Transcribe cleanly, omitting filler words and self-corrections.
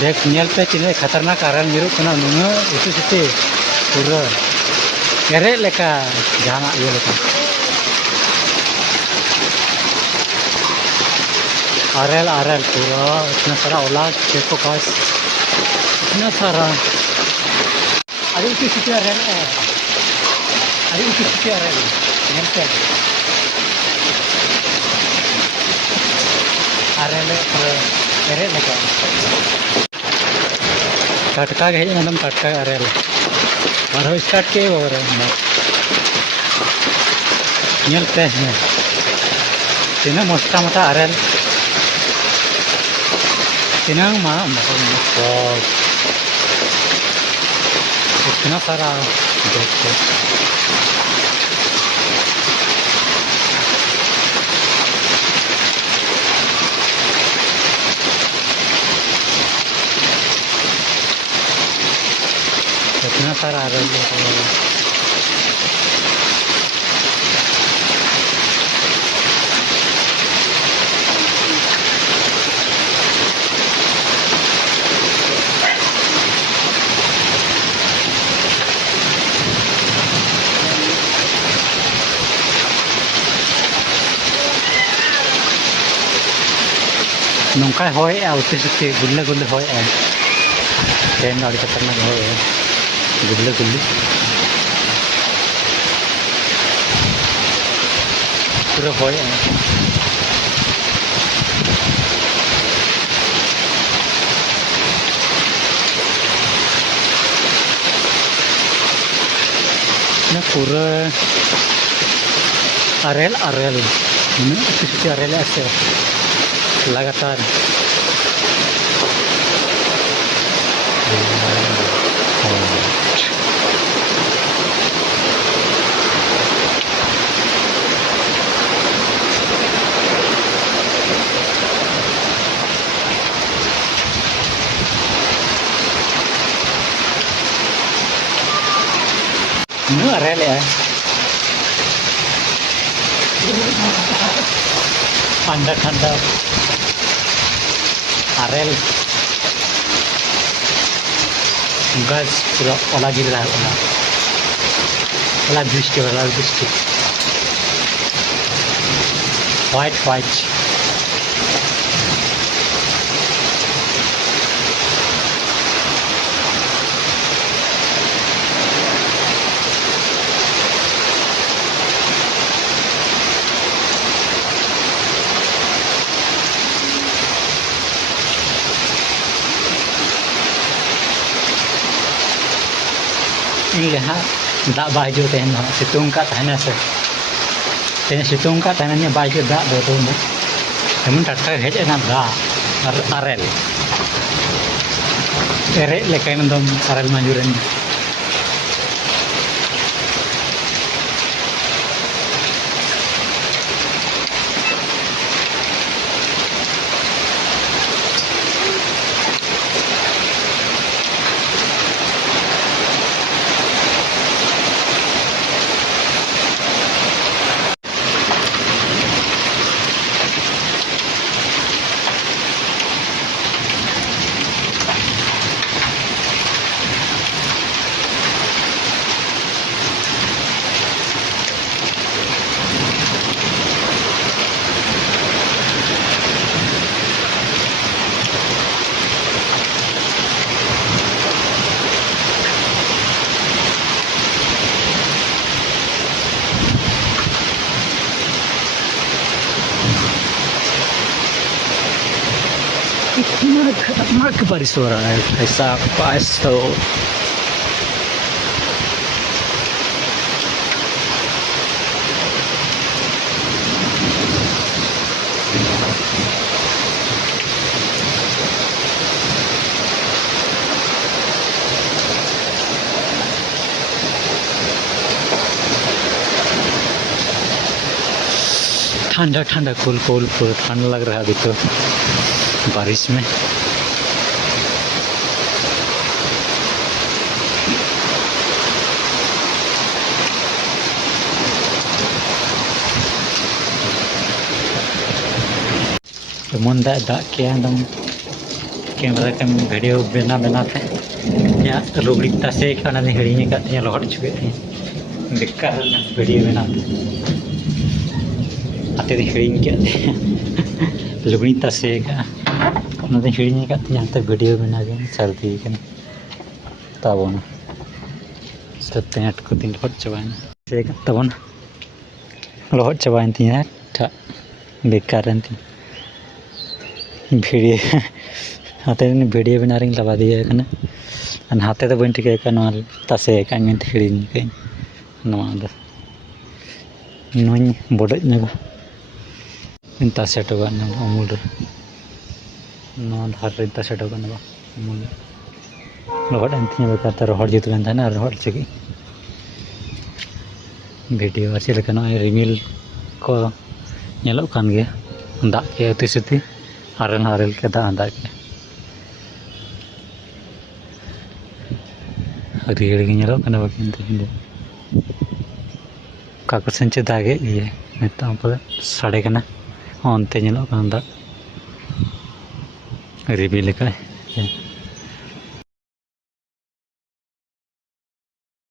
देख नियल पे तीन खतरनाक आरल निरुक कना नुंगा उतु सिटी पूरा एरे लेका जाना ये लेका आरल आरल पूरा इतना सारा औलाद देखो काश इतना सारा अरे उतु सिटी आरल है अरे उतु सिटी आरल नियल पे आरल पूरा एरे लेका टटका गए एकदम टटका अरे और स्टार्ट के और नियलते हैं तीन मोटा मोटा अरे तीन मा इतना सारा देखो इतना सारा आ रहा है नौका होए उतने सुते गुल्ले गुल्ले होए ट्रेन गाड़ी खतरनाक होए गुल्ले गुल्ले पूरा होए ना पूरा अरेल अरेल किसी अरेल ऐसे लगातार अरेल है ठंडा ठंडा अरेल गैस पूरा ओला गिर रहा है ओला दृष्टि व्हाइट व्हाइट हाँ दा बाजू तेन सितुंग का तहना से तेन सितुंग का तहना बाजू दा दो तेमन टटका हेज दा और अरेल एरे लेकिन दम अरेल मंजूरन खतरनाक बारिश हो रहा है ऐसा पास तो ठंडा ठंडा कूल कूल पूरा ठंडा लग रहा है अभी तो बारिश में तो मन दा के एकदम कैमरा का वीडियो बना बनाते लुगड़ी तसे हिड़ी का लहट चुके बेकार वीडियो बनाते आते हिड़ी के लुगड़ी तसे हिड़ी का वीडियो बना सर्दी तबन पेंट को तीन लहट चाबाना से तबन लहट चाबान तीन बेकार भिडियो हाथे भिडियो बना रही लबा दिए हाथे तो बी टिका तसे हिड़ी नुई बड़े तसे टोगा अमूल धार तसे टोगा अमूल लहट बेकार रहा जुतगान रहा चेक भिडियो चलका रिमिल को कान गया दाग के अति सुती आरेल आरेल के दाग के रियड़ बाकी काको सेंचे दागे ये नित साड़े अंते दाग रिबी लेका